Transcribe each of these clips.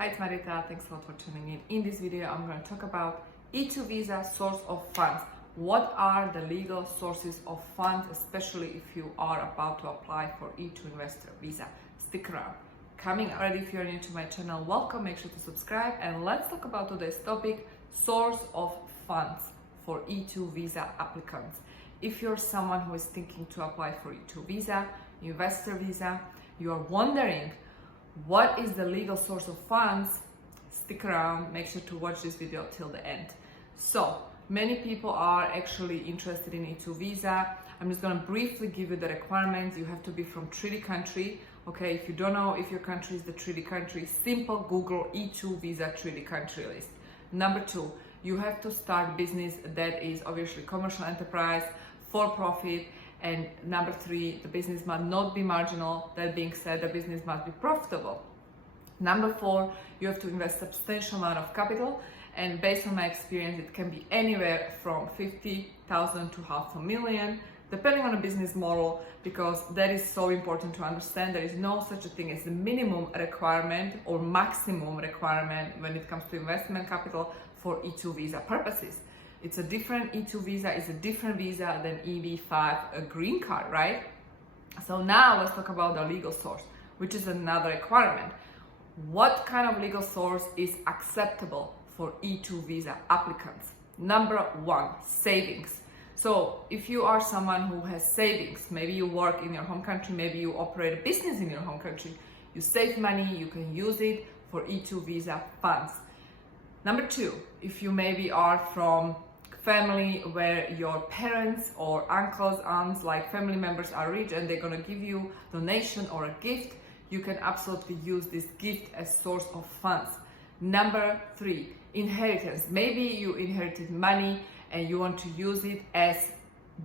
Hi, it's Marieta. Thanks a lot for tuning in. In this video, I'm going to talk about E2 visa source of funds. What are the legal sources of funds, especially if you are about to apply for E2 investor visa? Stick around. Coming already, if you're new to my channel, welcome. Make sure to subscribe. And let's talk about today's topic, source of funds for E2 visa applicants. If you're someone who is thinking to apply for E2 visa, investor visa, you're wondering what is the legal source of funds, stick around, make sure to watch this video till the end. So many people are actually interested in E2 visa. I'm just going to briefly give you the requirements. You have to be from treaty country. Okay, if you don't know if your country is the treaty country, simple Google E2 visa treaty country list. Number 2, you have to start business that is obviously commercial enterprise, for profit. And number 3, the business must not be marginal. That being said, the business must be profitable. Number 4, you have to invest substantial amount of capital. And based on my experience, it can be anywhere from 50,000 to $500,000, depending on the business model, because that is so important to understand. There is no such a thing as the minimum requirement or maximum requirement when it comes to investment capital for E2 visa purposes. It's a different E2 visa, is a different visa than EB5, a green card, right? So now let's talk about the legal source, which is another requirement. What kind of legal source is acceptable for E2 visa applicants? Number 1, savings. So if you are someone who has savings, maybe you work in your home country, maybe you operate a business in your home country, you save money, you can use it for E2 visa funds. Number 2, if you maybe are from family where your parents or uncles, aunts, like family members are rich and they're going to give you donation or a gift, you can absolutely use this gift as source of funds. Number 3, inheritance. Maybe you inherited money and you want to use it as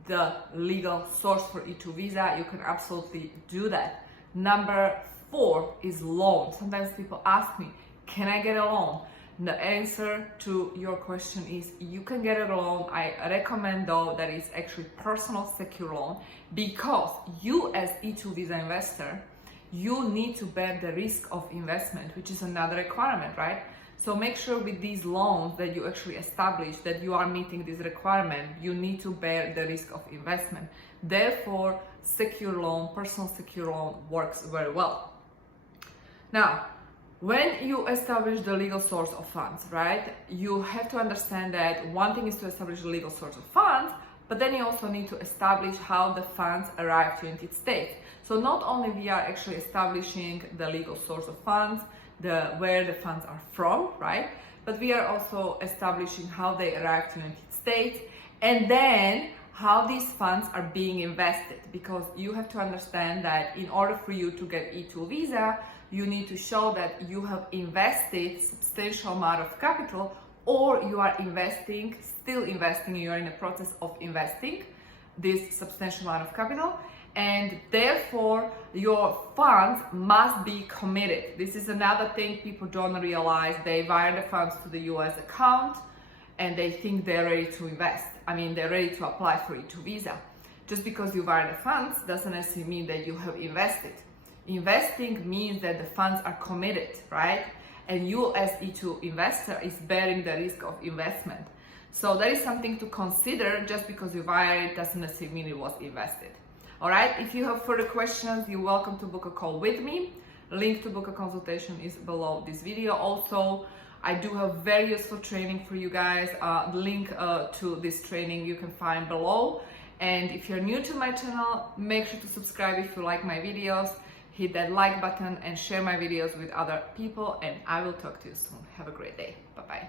the legal source for E2 visa, you can absolutely do that. Number 4 is loan. Sometimes people ask me, can I get a loan? The answer to your question is you can get a loan. I recommend though that it's actually personal secure loan, because you as E2 visa investor, you need to bear the risk of investment, which is another requirement, right? So make sure with these loans that you actually establish that you are meeting this requirement. You need to bear the risk of investment. Therefore, secure loan, personal secure loan works very well. Now, when you establish the legal source of funds, right, you have to understand that one thing is to establish the legal source of funds, but then you also need to establish how the funds arrive to United States. So not only we are actually establishing the legal source of funds, where the funds are from, right, but we are also establishing how they arrive to United States, and then how these funds are being invested, because you have to understand that in order for you to get E2 visa, you need to show that you have invested substantial amount of capital, or you are still investing, you are in the process of investing this substantial amount of capital, and therefore your funds must be committed. This is another thing people don't realize. They wire the funds to the US account and they think they're ready to invest. They're ready to apply for E2 visa. Just because you wire the funds doesn't necessarily mean that you have invested. Investing means that the funds are committed, right? And you as E2 investor is bearing the risk of investment. So that is something to consider. Just because you wire it doesn't necessarily mean it was invested. All right, if you have further questions, you're welcome to book a call with me. Link to book a consultation is below this video. Also, I do have very useful training for you guys. The link to this training you can find below. And if you're new to my channel, make sure to subscribe if you like my videos. Hit that like button and share my videos with other people, and I will talk to you soon. Have a great day. Bye-bye.